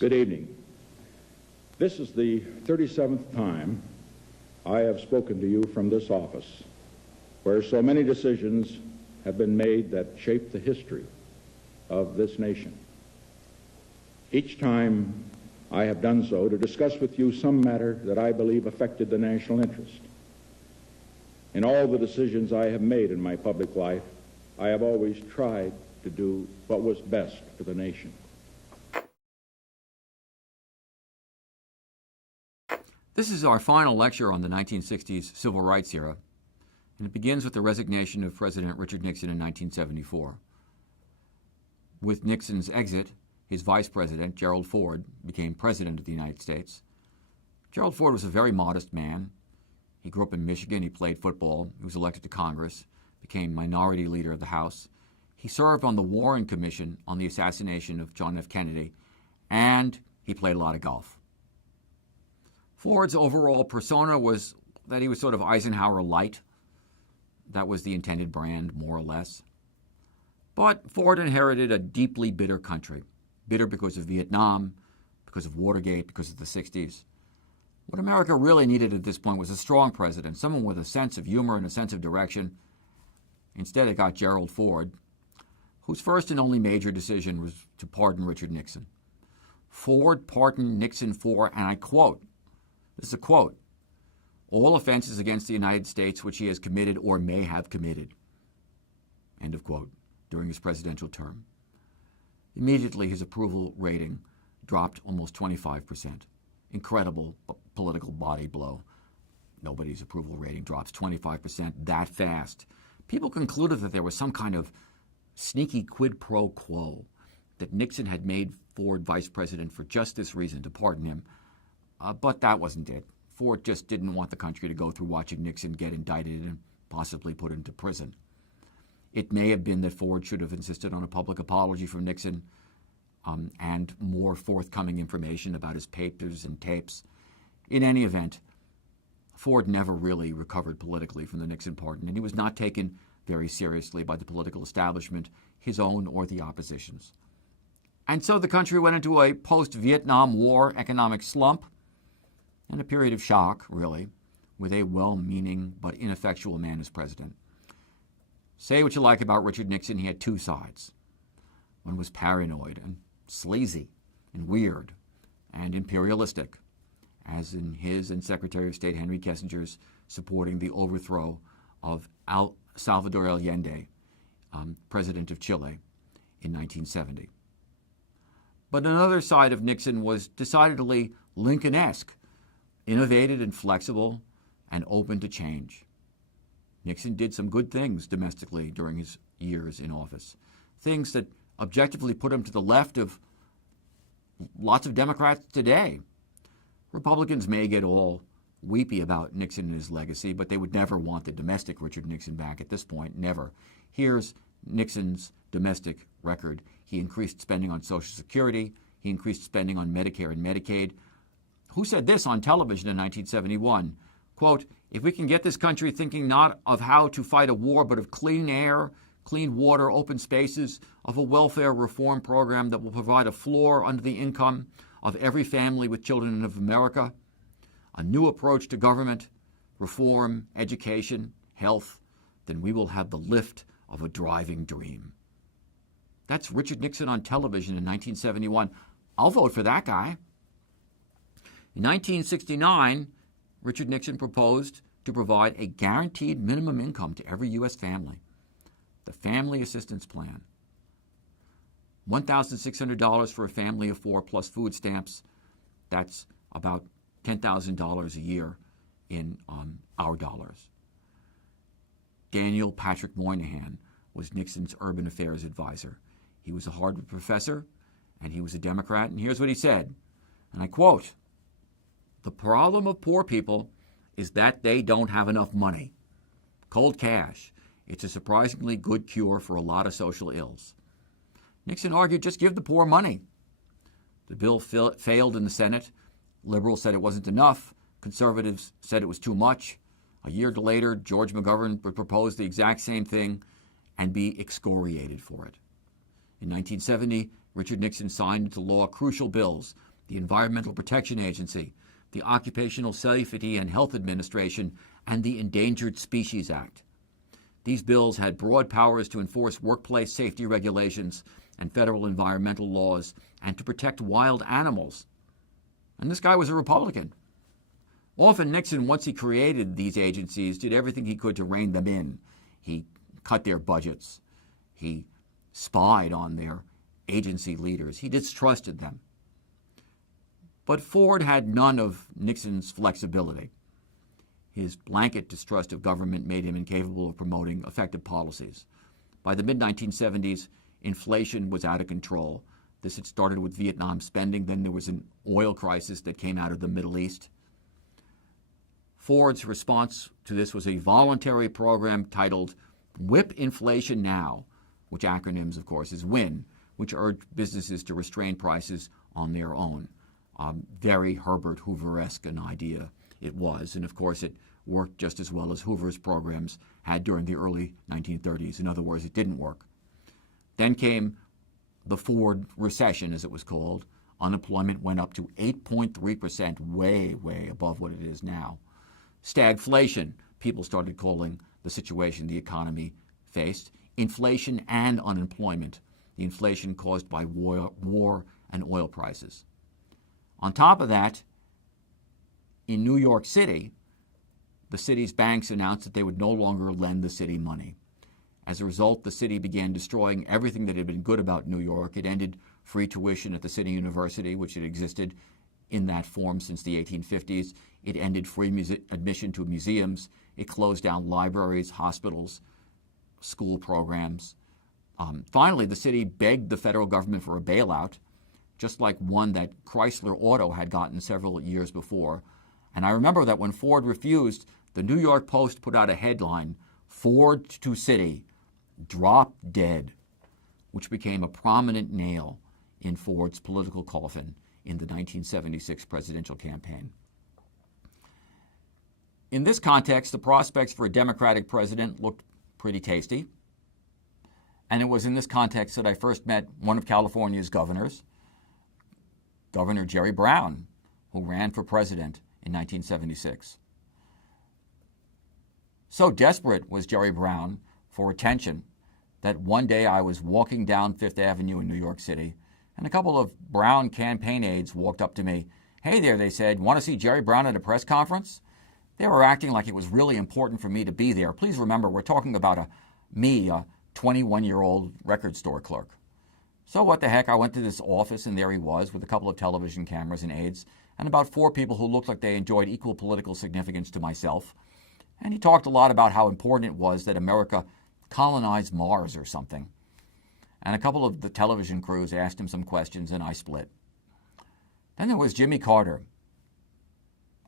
Good evening. This is the 37th time I have spoken to you from this office, where so many decisions have been made that shape the history of this nation. Each time I have done so to discuss with you some matter that I believe affected the national interest. In all the decisions I have made in my public life, I have always tried to do what was best for the nation. This is our final lecture on the 1960s civil rights era, and it begins with the resignation of President Richard Nixon in 1974. With Nixon's exit, his vice president, Gerald Ford, became president of the United States. Gerald Ford was a very modest man. He grew up in Michigan. He played football. He was elected to Congress, became minority leader of the House. He served on the Warren Commission on the assassination of John F. Kennedy, and he played a lot of golf. Ford's overall persona was that he was sort of Eisenhower light. That was the intended brand, more or less. But Ford inherited a deeply bitter country. Bitter because of Vietnam, because of Watergate, because of the 60s. What America really needed at this point was a strong president, someone with a sense of humor and a sense of direction. Instead, it got Gerald Ford, whose first and only major decision was to pardon Richard Nixon. Ford pardoned Nixon for, and I quote, this is a quote, all offenses against the United States which he has committed or may have committed, end of quote, during his presidential term. Immediately, his approval rating dropped almost 25%. Incredible political body blow. Nobody's approval rating drops 25% that fast. People concluded that there was some kind of sneaky quid pro quo, that Nixon had made Ford vice president for just this reason, to pardon him. But that wasn't it. Ford just didn't want the country to go through watching Nixon get indicted and possibly put into prison. It may have been that Ford should have insisted on a public apology from Nixon and more forthcoming information about his papers and tapes. In any event, Ford never really recovered politically from the Nixon pardon, and he was not taken very seriously by the political establishment, his own or the opposition's. And so the country went into a post-Vietnam War economic slump and a period of shock, really, with a well-meaning but ineffectual man as president. Say what you like about Richard Nixon, he had two sides. One was paranoid and sleazy and weird and imperialistic, as in his and Secretary of State Henry Kissinger's supporting the overthrow of Salvador Allende, president of Chile, in 1970. But another side of Nixon was decidedly Lincoln-esque, innovative and flexible and open to change. Nixon did some good things domestically during his years in office, things that objectively put him to the left of lots of Democrats today. Republicans may get all weepy about Nixon and his legacy, but they would never want the domestic Richard Nixon back at this point, never. Here's Nixon's domestic record. He increased spending on Social Security. He increased spending on Medicare and Medicaid. Who said this on television in 1971? Quote, if we can get this country thinking not of how to fight a war, but of clean air, clean water, open spaces, of a welfare reform program that will provide a floor under the income of every family with children of America, a new approach to government, reform, education, health, then we will have the lift of a driving dream. That's Richard Nixon on television in 1971. I'll vote for that guy. In 1969, Richard Nixon proposed to provide a guaranteed minimum income to every U.S. family, the Family Assistance Plan. $1,600 for a family of four plus food stamps. That's about $10,000 a year in our dollars. Daniel Patrick Moynihan was Nixon's urban affairs advisor. He was a Harvard professor, and he was a Democrat, and here's what he said, and I quote, the problem of poor people is that they don't have enough money. Cold cash. It's a surprisingly good cure for a lot of social ills. Nixon argued, just give the poor money. The bill failed in the Senate. Liberals said it wasn't enough. Conservatives said it was too much. A year later, George McGovern would propose the exact same thing and be excoriated for it. In 1970, Richard Nixon signed into law crucial bills the Environmental Protection Agency, the Occupational Safety and Health Administration, and the Endangered Species Act. These bills had broad powers to enforce workplace safety regulations and federal environmental laws and to protect wild animals. And this guy was a Republican. Often Nixon, once he created these agencies, did everything he could to rein them in. He cut their budgets. He spied on their agency leaders. He distrusted them. But Ford had none of Nixon's flexibility. His blanket distrust of government made him incapable of promoting effective policies. By the mid-1970s, inflation was out of control. This had started with Vietnam spending. Then there was an oil crisis that came out of the Middle East. Ford's response to this was a voluntary program titled Whip Inflation Now, which acronyms, of course, is WIN, which urged businesses to restrain prices on their own. Very Herbert Hoover-esque an idea it was, and of course it worked just as well as Hoover's programs had during the early 1930s. In other words, it didn't work. Then came the Ford recession, as it was called. Unemployment went up to 8.3%, way above what it is now. Stagflation, people started calling the situation the economy faced. Inflation and unemployment, the inflation caused by war and oil prices. On top of that, in New York City, the city's banks announced that they would no longer lend the city money. As a result, the city began destroying everything that had been good about New York. It ended free tuition at the city university, which had existed in that form since the 1850s. It ended free admission to museums. It closed down libraries, hospitals, school programs. Finally, the city begged the federal government for a bailout, just like one that Chrysler Auto had gotten several years before. And I remember that when Ford refused, the New York Post put out a headline, "Ford to City, Drop Dead," which became a prominent nail in Ford's political coffin in the 1976 presidential campaign. In this context, the prospects for a Democratic president looked pretty tasty. And it was in this context that I first met one of California's governors, Governor Jerry Brown, who ran for president in 1976. So desperate was Jerry Brown for attention that one day I was walking down Fifth Avenue in New York City, and a couple of Brown campaign aides walked up to me. "Hey there," they said, "want to see Jerry Brown at a press conference?" They were acting like it was really important for me to be there. Please remember, we're talking about a 21-year-old record store clerk. So what the heck, I went to this office, and there he was with a couple of television cameras and aides, and about 4 people who looked like they enjoyed equal political significance to myself. And he talked a lot about how important it was that America colonize Mars or something. And a couple of the television crews asked him some questions, and I split. Then there was Jimmy Carter.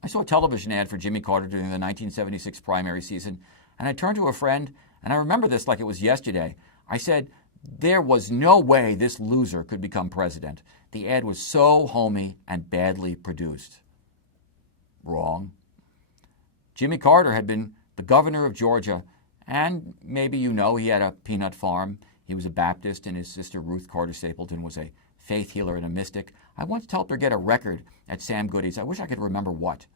I saw a television ad for Jimmy Carter during the 1976 primary season, and I turned to a friend, and I remember this like it was yesterday. I said, there was no way this loser could become president. The ad was so homey and badly produced. Wrong. Jimmy Carter had been the governor of Georgia, and maybe you know he had a peanut farm. He was a Baptist, and his sister Ruth Carter Stapleton was a faith healer and a mystic. I once helped her get a record at Sam Goody's. I wish I could remember what.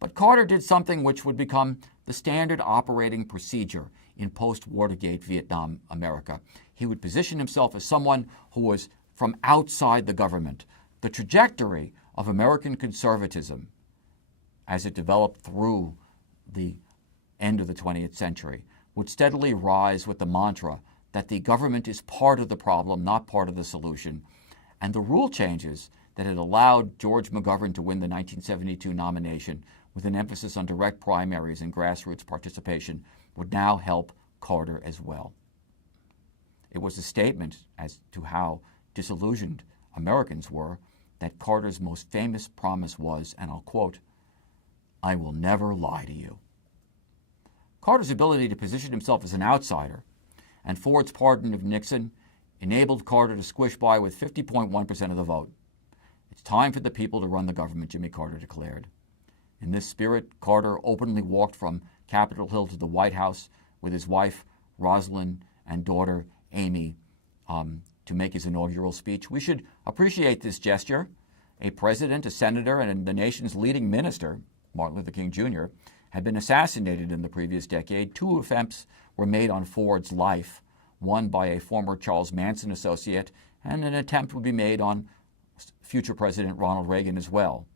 But Carter did something which would become the standard operating procedure in post-Watergate Vietnam America. He would position himself as someone who was from outside the government. The trajectory of American conservatism as it developed through the end of the 20th century would steadily rise with the mantra that the government is part of the problem, not part of the solution. And the rule changes that had allowed George McGovern to win the 1972 nomination with an emphasis on direct primaries and grassroots participation would now help Carter as well. It was a statement as to how disillusioned Americans were that Carter's most famous promise was, and I'll quote, "I will never lie to you." Carter's ability to position himself as an outsider and Ford's pardon of Nixon enabled Carter to squish by with 50.1% of the vote. "It's time for the people to run the government," Jimmy Carter declared. In this spirit, Carter openly walked from Capitol Hill to the White House with his wife, Rosalind, and daughter, Amy, to make his inaugural speech. We should appreciate this gesture. a president, a senator, and the nation's leading minister, Martin Luther King Jr., had been assassinated in the previous decade. 2 attempts were made on Ford's life, one by a former Charles Manson associate, and an attempt would be made on future President Ronald Reagan as well.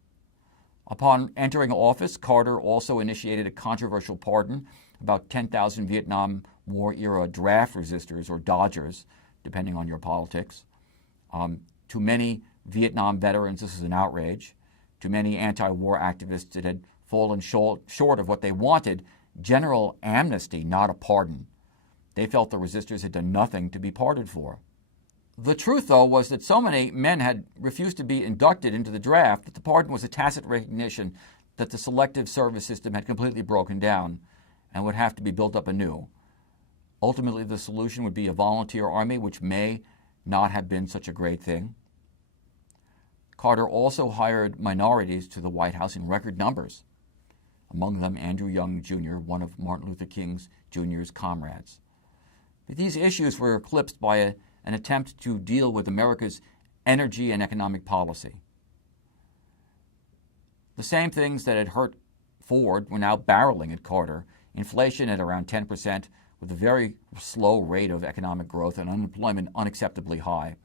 Upon entering office, Carter also initiated a controversial pardon, about 10,000 Vietnam War-era draft resistors, or Dodgers, depending on your politics. To many Vietnam veterans, this was an outrage. To many anti-war activists, it had fallen short of what they wanted, general amnesty, not a pardon. They felt the resistors had done nothing to be pardoned for. The truth, though, was that so many men had refused to be inducted into the draft that the pardon was a tacit recognition that the selective service system had completely broken down and would have to be built up anew. Ultimately, the solution would be a volunteer army, which may not have been such a great thing. Carter also hired minorities to the White House in record numbers, among them Andrew Young Jr., one of Martin Luther King Jr.'s comrades. But these issues were eclipsed by an attempt to deal with America's energy and economic policy. The same things that had hurt Ford were now barreling at Carter. Inflation at around 10%, with a very slow rate of economic growth and unemployment unacceptably high.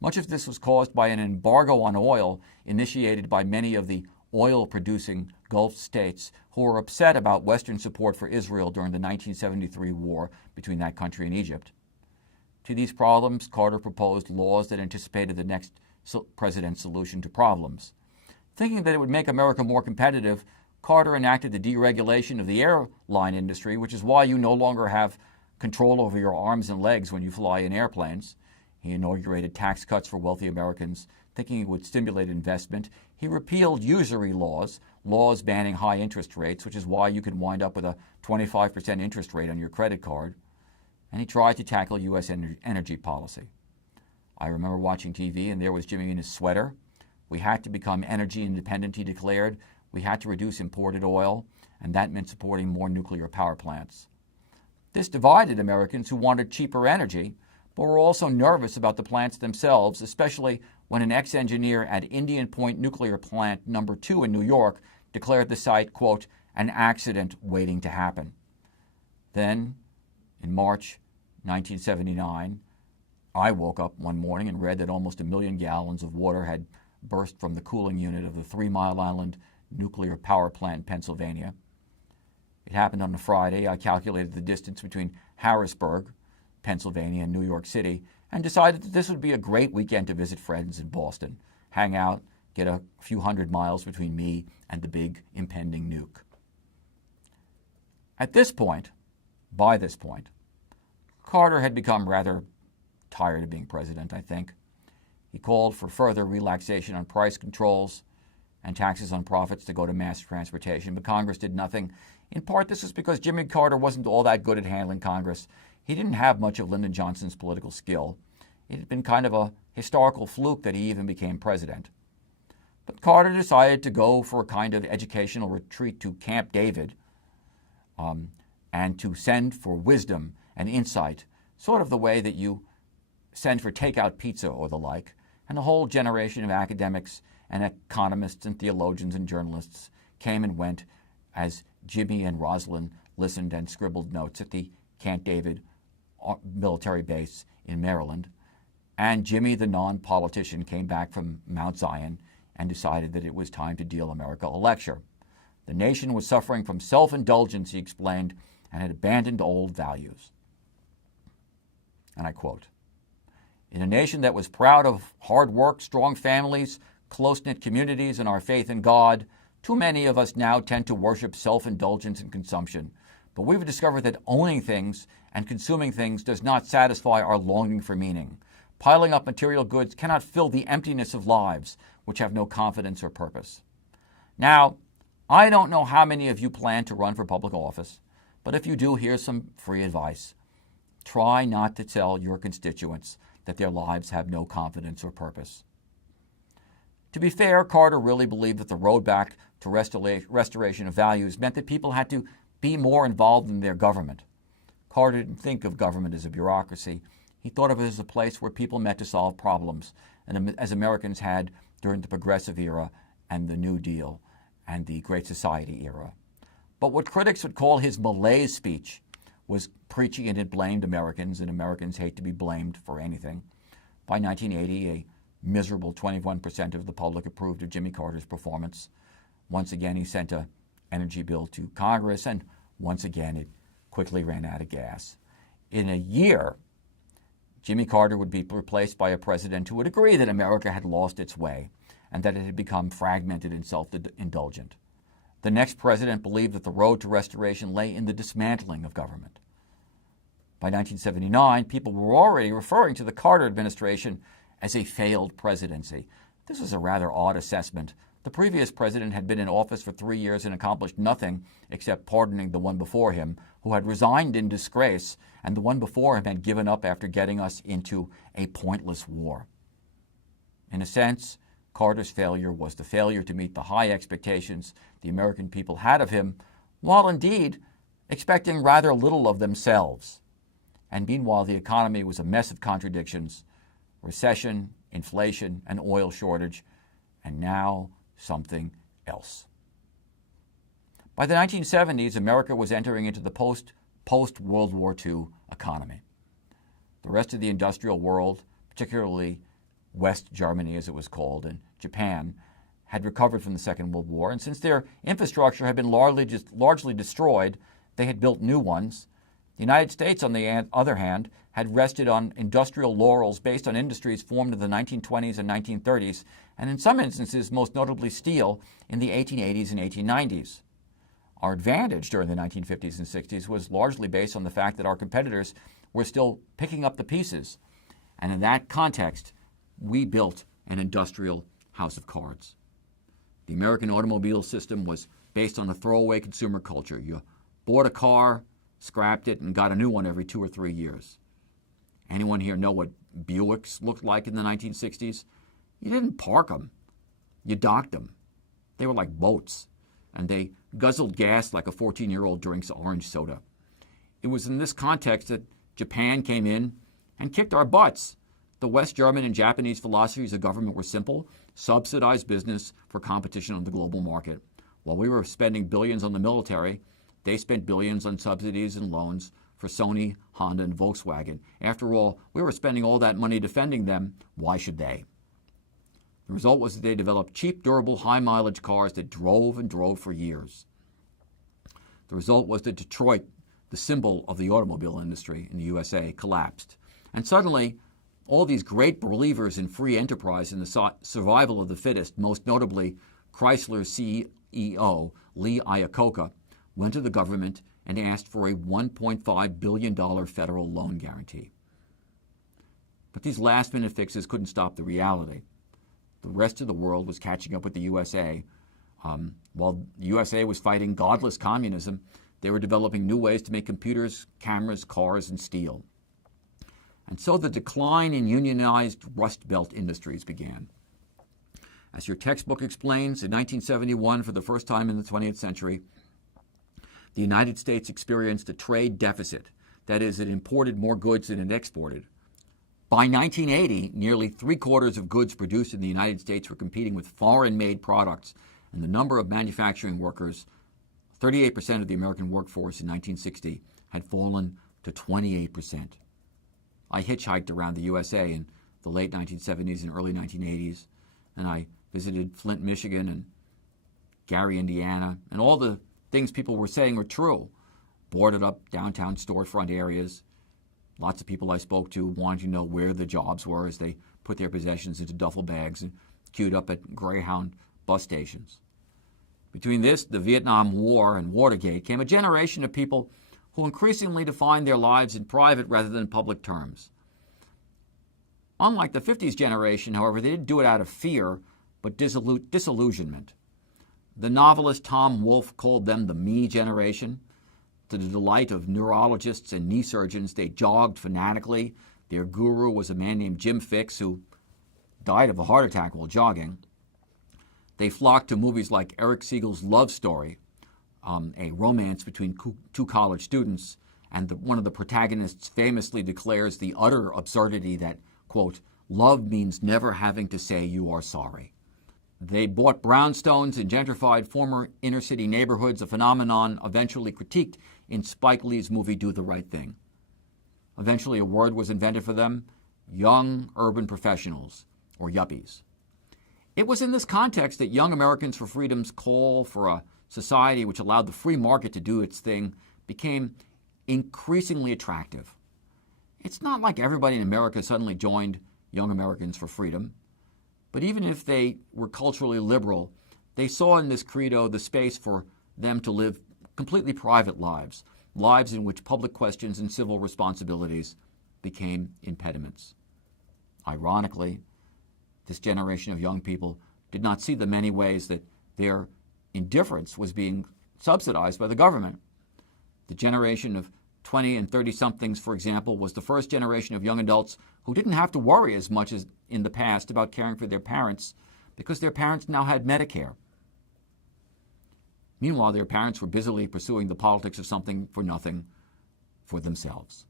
Much of this was caused by an embargo on oil initiated by many of the oil-producing Gulf states who were upset about Western support for Israel during the 1973 war between that country and Egypt. To these problems, Carter proposed laws that anticipated the next president's solution to problems. Thinking that it would make America more competitive, Carter enacted the deregulation of the airline industry, which is why you no longer have control over your arms and legs when you fly in airplanes. He inaugurated tax cuts for wealthy Americans, thinking it would stimulate investment. He repealed usury laws, laws banning high interest rates, which is why you can wind up with a 25% interest rate on your credit card. And he tried to tackle U.S. energy policy. I remember watching TV, and there was Jimmy in his sweater. We had to become energy independent, he declared. We had to reduce imported oil, and that meant supporting more nuclear power plants. This divided Americans who wanted cheaper energy, but were also nervous about the plants themselves, especially when an ex-engineer at Indian Point Nuclear Plant No. 2 in New York declared the site, quote, an accident waiting to happen. Then, in March 1979, I woke up one morning and read that almost 1 million gallons of water had burst from the cooling unit of the 3 Mile Island nuclear power plant in Pennsylvania. It happened on a Friday. I calculated the distance between Harrisburg, Pennsylvania, and New York City, and decided that this would be a great weekend to visit friends in Boston, hang out, get a few hundred miles between me and the big impending nuke. By this point, Carter had become rather tired of being president, I think. He called for further relaxation on price controls and taxes on profits to go to mass transportation, but Congress did nothing. In part, this was because Jimmy Carter wasn't all that good at handling Congress. He didn't have much of Lyndon Johnson's political skill. It had been kind of a historical fluke that he even became president. But Carter decided to go for a kind of educational retreat to Camp David and to send for wisdom and insight, sort of the way that you send for takeout pizza or the like. And a whole generation of academics and economists and theologians and journalists came and went as Jimmy and Rosalind listened and scribbled notes at the Camp David military base in Maryland. And Jimmy, the non-politician, came back from Mount Zion and decided that it was time to deal America a lecture. The nation was suffering from self-indulgence, he explained, and had abandoned old values. And I quote, in a nation that was proud of hard work, strong families, close-knit communities, and our faith in God, too many of us now tend to worship self-indulgence and consumption. But we've discovered that owning things and consuming things does not satisfy our longing for meaning. Piling up material goods cannot fill the emptiness of lives which have no confidence or purpose. Now, I don't know how many of you plan to run for public office, but if you do, here's some free advice. Try not to tell your constituents that their lives have no confidence or purpose. To be fair, Carter really believed that the road back to restoration of values meant that people had to be more involved in their government. Carter didn't think of government as a bureaucracy. He thought of it as a place where people met to solve problems, and as Americans had during the Progressive era and the New Deal and the Great Society era. But what critics would call his malaise speech was preachy, and it blamed Americans, and Americans hate to be blamed for anything. By 1980, a miserable 21% of the public approved of Jimmy Carter's performance. Once again, he sent an energy bill to Congress, and once again, it quickly ran out of gas. In a year, Jimmy Carter would be replaced by a president who would agree that America had lost its way and that it had become fragmented and self-indulgent. The next president believed that the road to restoration lay in the dismantling of government. By 1979, people were already referring to the Carter administration as a failed presidency. This was a rather odd assessment. The previous president had been in office for 3 years and accomplished nothing except pardoning the one before him, who had resigned in disgrace, and the one before him had given up after getting us into a pointless war. In a sense, Carter's failure was the failure to meet the high expectations the American people had of him, while indeed expecting rather little of themselves. And meanwhile, the economy was a mess of contradictions: recession, inflation, an oil shortage, and now something else. By the 1970s, America was entering into the post-World War II economy. The rest of the industrial world, particularly West Germany as it was called, and Japan, had recovered from the Second World War, and since their infrastructure had been largely destroyed, they had built new ones. The United States, on the other hand, had rested on industrial laurels based on industries formed in the 1920s and 1930s, and in some instances, most notably steel, in the 1880s and 1890s. Our advantage during the 1950s and 60s was largely based on the fact that our competitors were still picking up the pieces, and in that context, we built an industrial house of cards. The American automobile system was based on a throwaway consumer culture. You bought a car, scrapped it, and got a new one every 2 or 3 years. Anyone here know what Buicks looked like in the 1960s? You didn't park them. You docked them. They were like boats, and they guzzled gas like a 14-year-old drinks orange soda. It was in this context that Japan came in and kicked our butts. The West German and Japanese philosophies of government were simple: subsidize business for competition on the global market. While we were spending billions on the military, they spent billions on subsidies and loans for Sony, Honda, and Volkswagen. After all, we were spending all that money defending them. Why should they? The result was that they developed cheap, durable, high-mileage cars that drove and drove for years. The result was that Detroit, the symbol of the automobile industry in the USA, collapsed. And suddenly, all these great believers in free enterprise and the survival of the fittest, most notably Chrysler's CEO, Lee Iacocca, went to the government and asked for a $1.5 billion federal loan guarantee. But these last-minute fixes couldn't stop the reality. The rest of the world was catching up with the USA. While the USA was fighting godless communism, they were developing new ways to make computers, cameras, cars, and steel. And so the decline in unionized Rust Belt industries began. As your textbook explains, in 1971, for the first time in the 20th century, the United States experienced a trade deficit. That is, it imported more goods than it exported. By 1980, nearly 3/4 of goods produced in the United States were competing with foreign-made products, and the number of manufacturing workers, 38% of the American workforce in 1960, had fallen to 28%. I hitchhiked around the USA in the late 1970s and early 1980s, and I visited Flint, Michigan, and Gary, Indiana, and all the things people were saying were true. Boarded up downtown storefront areas. Lots of people I spoke to wanted to know where the jobs were as they put their possessions into duffel bags and queued up at Greyhound bus stations. Between this, the Vietnam War, and Watergate came a generation of people who increasingly defined their lives in private rather than public terms. Unlike the 50s generation, however, they didn't do it out of fear, but disillusionment. The novelist Tom Wolfe called them the me generation. To the delight of neurologists and knee surgeons, they jogged fanatically. Their guru was a man named Jim Fixx, who died of a heart attack while jogging. They flocked to movies like Eric Siegel's Love Story, a romance between two college students, and one of the protagonists famously declares the utter absurdity that, quote, love means never having to say you are sorry. They bought brownstones in gentrified former inner-city neighborhoods, a phenomenon eventually critiqued in Spike Lee's movie Do the Right Thing. Eventually, a word was invented for them: young urban professionals, or yuppies. It was in this context that Young Americans for Freedom's call for a society which allowed the free market to do its thing became increasingly attractive. It's not like everybody in America suddenly joined Young Americans for Freedom, but even if they were culturally liberal, they saw in this credo the space for them to live completely private lives, lives in which public questions and civil responsibilities became impediments. Ironically, this generation of young people did not see the many ways that their indifference was being subsidized by the government. The generation of 20 and 30-somethings, for example, was the first generation of young adults who didn't have to worry as much as in the past about caring for their parents because their parents now had Medicare. Meanwhile, their parents were busily pursuing the politics of something for nothing for themselves.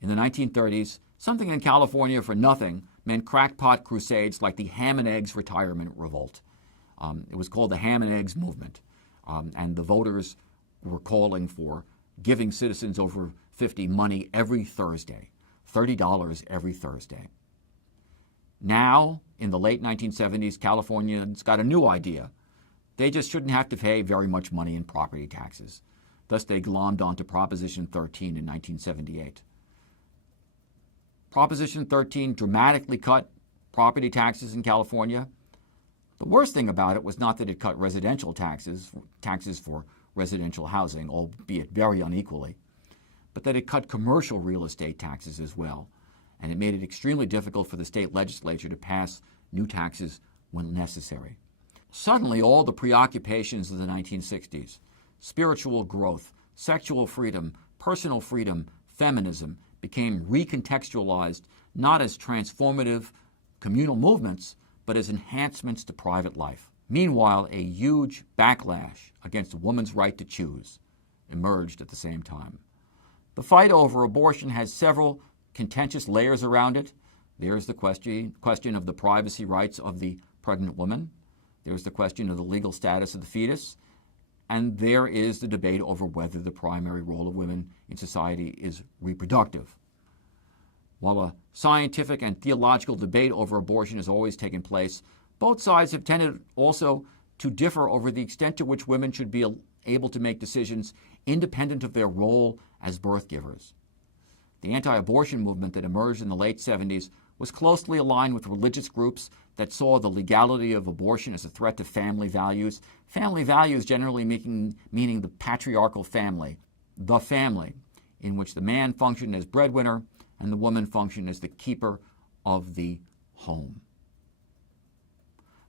In the 1930s, something in California for nothing meant crackpot crusades like the Ham and Eggs Retirement Revolt. It was called the Ham and Eggs Movement, and the voters were calling for giving citizens over 50 money every Thursday, $30 every Thursday. Now, in the late 1970s, Californians got a new idea. They just shouldn't have to pay very much money in property taxes. Thus, they glommed onto Proposition 13 in 1978. Proposition 13 dramatically cut property taxes in California. The worst thing about it was not that it cut residential taxes for residential housing, albeit very unequally, but that it cut commercial real estate taxes as well, and it made it extremely difficult for the state legislature to pass new taxes when necessary. Suddenly, all the preoccupations of the 1960s, spiritual growth, sexual freedom, personal freedom, feminism, became recontextualized not as transformative communal movements, but as enhancements to private life. Meanwhile, a huge backlash against a woman's right to choose emerged at the same time. The fight over abortion has several contentious layers around it. There's the question of the privacy rights of the pregnant woman. There's the question of the legal status of the fetus. And there is the debate over whether the primary role of women in society is reproductive. While a scientific and theological debate over abortion has always taken place, both sides have tended also to differ over the extent to which women should be able to make decisions independent of their role as birth givers. The anti-abortion movement that emerged in the late 70s was closely aligned with religious groups that saw the legality of abortion as a threat to family values generally meaning the patriarchal family, the family, in which the man functioned as breadwinner and the woman functioned as the keeper of the home.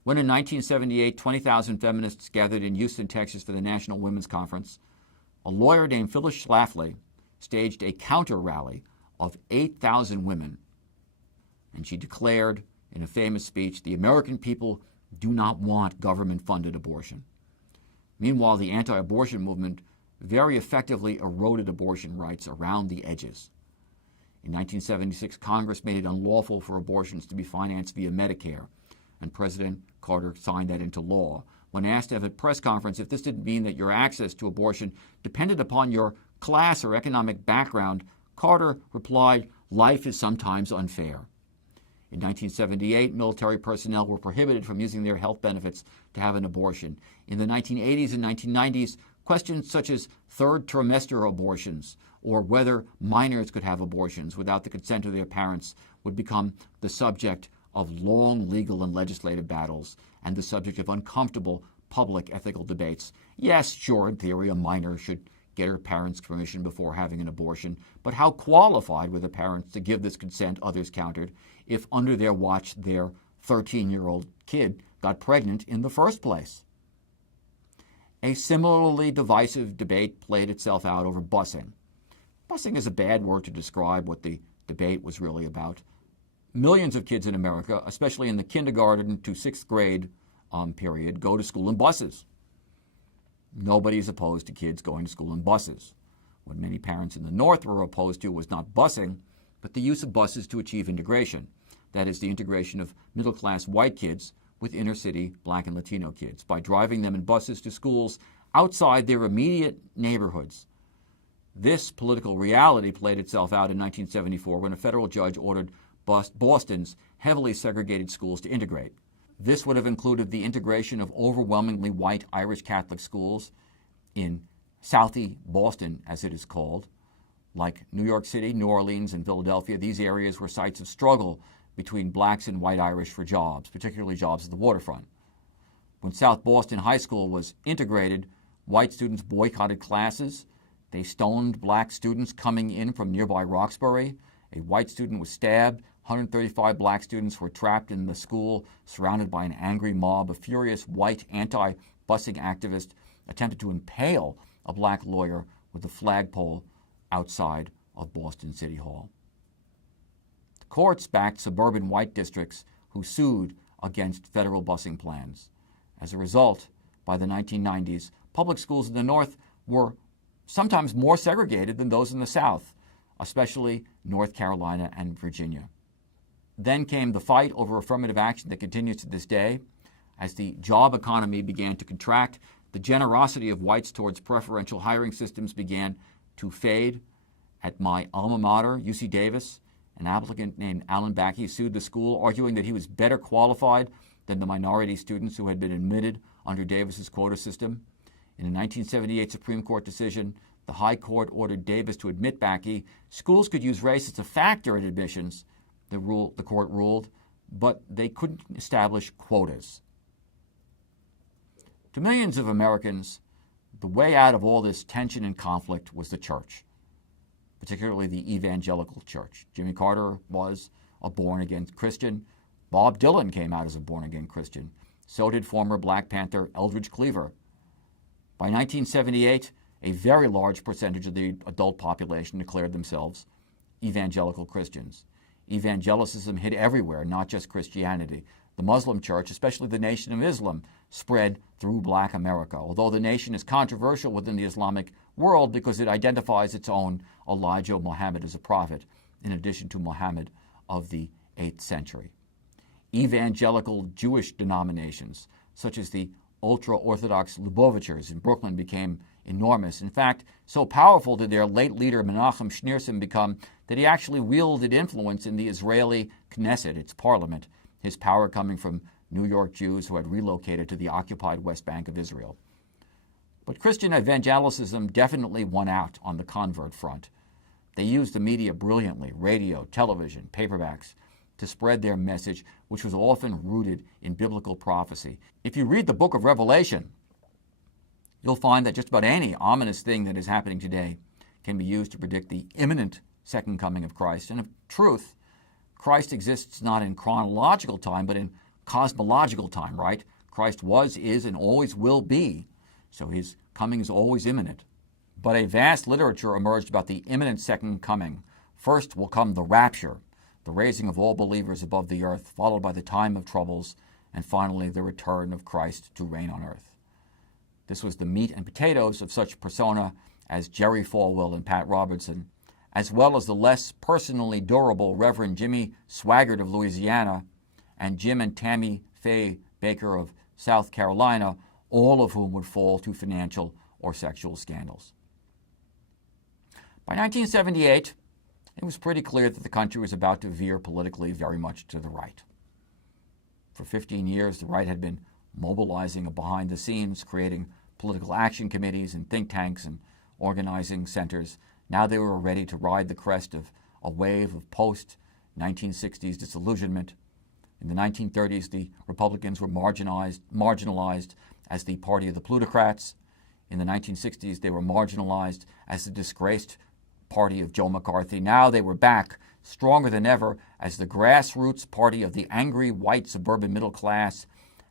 When in 1978, 20,000 feminists gathered in Houston, Texas for the National Women's Conference, a lawyer named Phyllis Schlafly staged a counter-rally of 8,000 women, and she declared in a famous speech, "The American people do not want government-funded abortion." Meanwhile, the anti-abortion movement very effectively eroded abortion rights around the edges. In 1976, Congress made it unlawful for abortions to be financed via Medicare, and President Carter signed that into law. When asked at a press conference if this didn't mean that your access to abortion depended upon your class or economic background, Carter replied, "Life is sometimes unfair." In 1978, military personnel were prohibited from using their health benefits to have an abortion. In the 1980s and 1990s, questions such as third trimester abortions or whether minors could have abortions without the consent of their parents would become the subject of long legal and legislative battles and the subject of uncomfortable public ethical debates. Yes, sure, in theory, a minor should get her parents' permission before having an abortion, but how qualified were the parents to give this consent, others countered, if under their watch their 13-year-old kid got pregnant in the first place? A similarly divisive debate played itself out over busing. Busing is a bad word to describe what the debate was really about. Millions of kids in America, especially in the kindergarten to sixth grade period, go to school in buses. Nobody is opposed to kids going to school in buses. What many parents in the North were opposed to was not busing, but the use of buses to achieve integration. That is, the integration of middle-class white kids with inner-city Black and Latino kids by driving them in buses to schools outside their immediate neighborhoods. This political reality played itself out in 1974 when a federal judge ordered Boston's heavily segregated schools to integrate. This would have included the integration of overwhelmingly white Irish Catholic schools in Southie Boston, as it is called. Like New York City, New Orleans, and Philadelphia, these areas were sites of struggle between blacks and white Irish for jobs, particularly jobs at the waterfront. When South Boston High School was integrated, white students boycotted classes. They stoned black students coming in from nearby Roxbury. A white student was stabbed. 135 black students were trapped in the school, surrounded by an angry mob. A furious white anti-busing activist attempted to impale a black lawyer with a flagpole outside of Boston City Hall. The courts backed suburban white districts who sued against federal busing plans. As a result, by the 1990s, public schools in the North were sometimes more segregated than those in the South, especially North Carolina and Virginia. Then came the fight over affirmative action that continues to this day. As the job economy began to contract, the generosity of whites towards preferential hiring systems began to fade. At my alma mater, UC Davis, an applicant named Alan Backey sued the school, arguing that he was better qualified than the minority students who had been admitted under Davis's quota system. In a 1978 Supreme Court decision, the High Court ordered Davis to admit Backey. Schools could use race as a factor in admissions, the court ruled, but they couldn't establish quotas. To millions of Americans, the way out of all this tension and conflict was the church, particularly the evangelical church. Jimmy Carter was a born-again Christian. Bob Dylan came out as a born-again Christian. So did former Black Panther Eldridge Cleaver. By 1978, a very large percentage of the adult population declared themselves evangelical Christians. Evangelicism hit everywhere, not just Christianity. The Muslim church, especially the Nation of Islam, spread through Black America, although the nation is controversial within the Islamic world because it identifies its own Elijah Muhammad as a prophet, in addition to Muhammad of the 8th century. Evangelical Jewish denominations, such as the ultra-Orthodox Lubavitchers in Brooklyn, became enormous. In fact, so powerful did their late leader Menachem Schneerson become that he actually wielded influence in the Israeli Knesset, its parliament, his power coming from New York Jews who had relocated to the occupied West Bank of Israel. But Christian evangelicism definitely won out on the convert front. They used the media brilliantly, radio, television, paperbacks, to spread their message, which was often rooted in biblical prophecy. If you read the book of Revelation, you'll find that just about any ominous thing that is happening today can be used to predict the imminent second coming of Christ. And of truth, Christ exists not in chronological time, but in cosmological time, right? Christ was, is, and always will be, so his coming is always imminent. But a vast literature emerged about the imminent second coming. First will come the rapture, the raising of all believers above the earth, followed by the time of troubles, and finally the return of Christ to reign on earth. This was the meat and potatoes of such persona as Jerry Falwell and Pat Robertson, as well as the less personally durable Reverend Jimmy Swaggart of Louisiana and Jim and Tammy Faye Baker of South Carolina, all of whom would fall to financial or sexual scandals. By 1978, it was pretty clear that the country was about to veer politically very much to the right. For 15 years, the right had been mobilizing behind the scenes, creating political action committees and think tanks and organizing centers. Now they were ready to ride the crest of a wave of post-1960s disillusionment. In the 1930s, the Republicans were marginalized as the party of the plutocrats. In the 1960s, they were marginalized as the disgraced party of Joe McCarthy. Now they were back, stronger than ever, as the grassroots party of the angry white suburban middle class,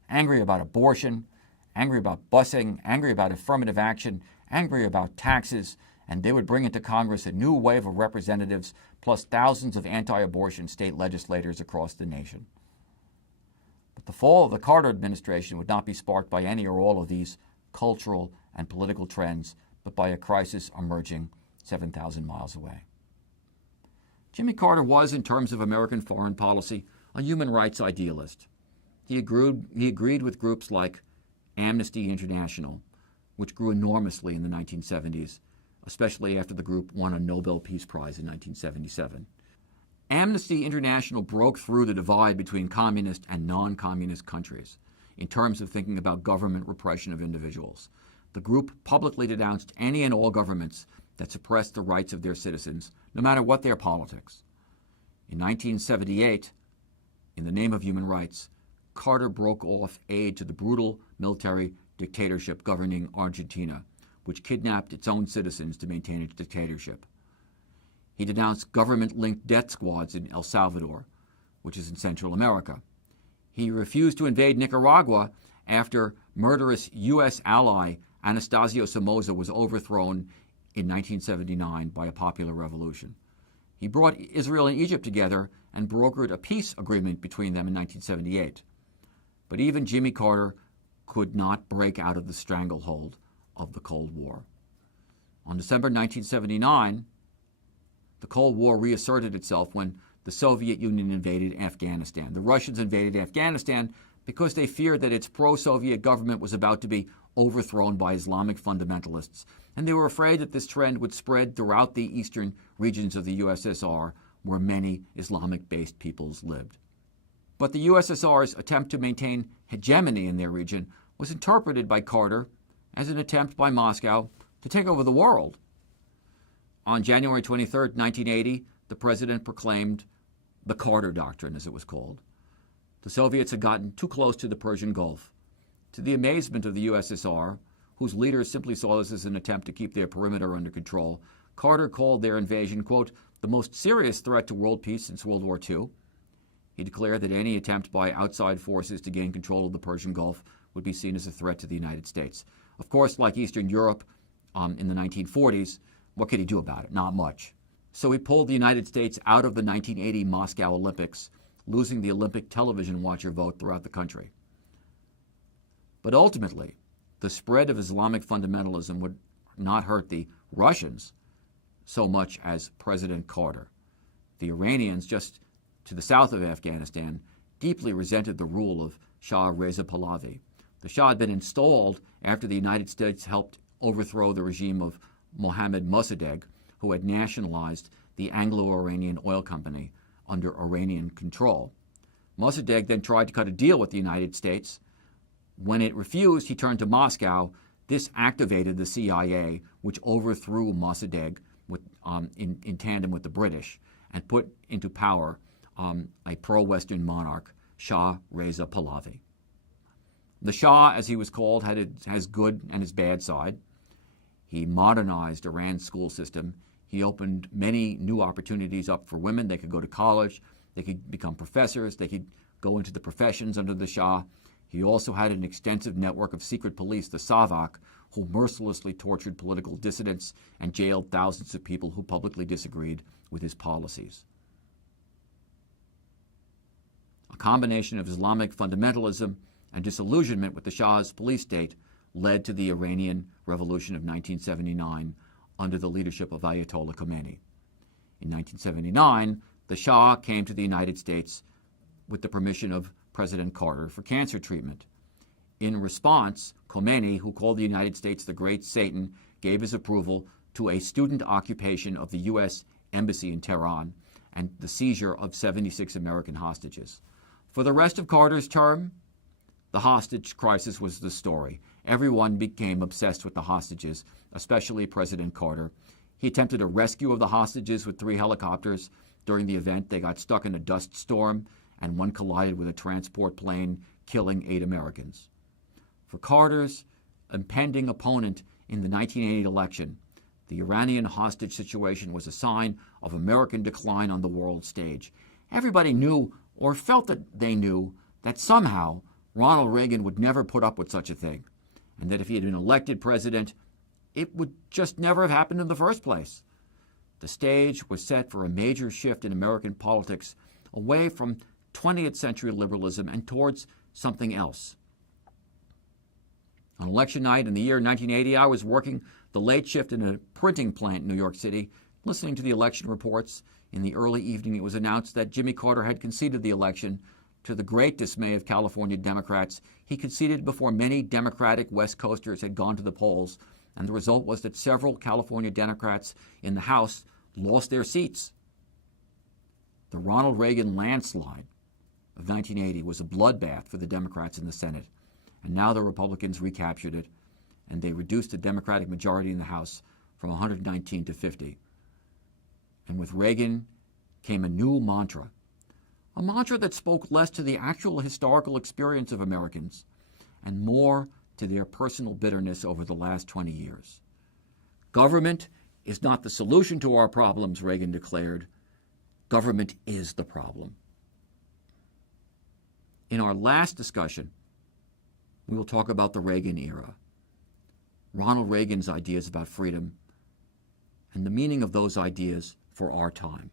angry about abortion, angry about busing, angry about affirmative action, angry about taxes, and they would bring into Congress a new wave of representatives, plus thousands of anti-abortion state legislators across the nation. But the fall of the Carter administration would not be sparked by any or all of these cultural and political trends, but by a crisis emerging 7,000 miles away. Jimmy Carter was, in terms of American foreign policy, a human rights idealist. He agreed with groups like Amnesty International, which grew enormously in the 1970s, especially after the group won a Nobel Peace Prize in 1977. Amnesty International broke through the divide between communist and non-communist countries in terms of thinking about government repression of individuals. The group publicly denounced any and all governments that suppressed the rights of their citizens, no matter what their politics. In 1978, in the name of human rights, Carter broke off aid to the brutal military dictatorship governing Argentina, which kidnapped its own citizens to maintain its dictatorship. He denounced government-linked death squads in El Salvador, which is in Central America. He refused to invade Nicaragua after murderous U.S. ally Anastasio Somoza was overthrown in 1979 by a popular revolution. He brought Israel and Egypt together and brokered a peace agreement between them in 1978. But even Jimmy Carter could not break out of the stranglehold of the Cold War. On December 1979, the Cold War reasserted itself when the Soviet Union invaded Afghanistan. The Russians invaded Afghanistan because they feared that its pro-Soviet government was about to be overthrown by Islamic fundamentalists, and they were afraid that this trend would spread throughout the eastern regions of the USSR, where many Islamic-based peoples lived. But the USSR's attempt to maintain hegemony in their region was interpreted by Carter as an attempt by Moscow to take over the world. On January 23, 1980, the president proclaimed the Carter Doctrine, as it was called. The Soviets had gotten too close to the Persian Gulf. To the amazement of the USSR, whose leaders simply saw this as an attempt to keep their perimeter under control, Carter called their invasion, quote, the most serious threat to world peace since World War II. He declared that any attempt by outside forces to gain control of the Persian Gulf would be seen as a threat to the United States. Of course, like Eastern Europe in the 1940s, what could he do about it? Not much. So he pulled the United States out of the 1980 Moscow Olympics, losing the Olympic television watcher vote throughout the country. But ultimately, the spread of Islamic fundamentalism would not hurt the Russians so much as President Carter. The Iranians, just to the south of Afghanistan, deeply resented the rule of Shah Reza Pahlavi. The Shah had been installed after the United States helped overthrow the regime of Mohammad Mossadegh, who had nationalized the Anglo-Iranian Oil Company under Iranian control. Mossadegh then tried to cut a deal with the United States. When it refused, he turned to Moscow. This activated the CIA, which overthrew Mossadegh in tandem with the British and put into power a pro-Western monarch, Shah Reza Pahlavi. The Shah, as he was called, had his good and his bad side. He modernized Iran's school system. He opened many new opportunities up for women. They could go to college. They could become professors. They could go into the professions under the Shah. He also had an extensive network of secret police, the Savak, who mercilessly tortured political dissidents and jailed thousands of people who publicly disagreed with his policies. A combination of Islamic fundamentalism and disillusionment with the Shah's police state led to the Iranian Revolution of 1979 under the leadership of Ayatollah Khomeini. In 1979, the Shah came to the United States with the permission of President Carter for cancer treatment. In response, Khomeini, who called the United States the Great Satan, gave his approval to a student occupation of the U.S. Embassy in Tehran and the seizure of 76 American hostages. For the rest of Carter's term, the hostage crisis was the story. Everyone became obsessed with the hostages, especially President Carter. He attempted a rescue of the hostages with 3 helicopters. During the event, they got stuck in a dust storm, and one collided with a transport plane, killing 8 Americans. For Carter's impending opponent in the 1980 election, the Iranian hostage situation was a sign of American decline on the world stage. Everybody knew, or felt that they knew, that somehow Ronald Reagan would never put up with such a thing, and that if he had been elected president, it would just never have happened in the first place. The stage was set for a major shift in American politics away from 20th century liberalism and towards something else. On election night in the year 1980, I was working the late shift in a printing plant in New York City, listening to the election reports. In the early evening, it was announced that Jimmy Carter had conceded the election, To the great dismay of California Democrats, he conceded before many Democratic West Coasters had gone to the polls, and the result was that several California Democrats in the House lost their seats. The Ronald Reagan landslide of 1980 was a bloodbath for the Democrats in the Senate, and now the Republicans recaptured it, and they reduced the Democratic majority in the House from 119 to 50. And with Reagan came a new mantra, a mantra that spoke less to the actual historical experience of Americans and more to their personal bitterness over the last 20 years. Government is not the solution to our problems, Reagan declared. Government is the problem. In our last discussion, we will talk about the Reagan era, Ronald Reagan's ideas about freedom, and the meaning of those ideas for our time.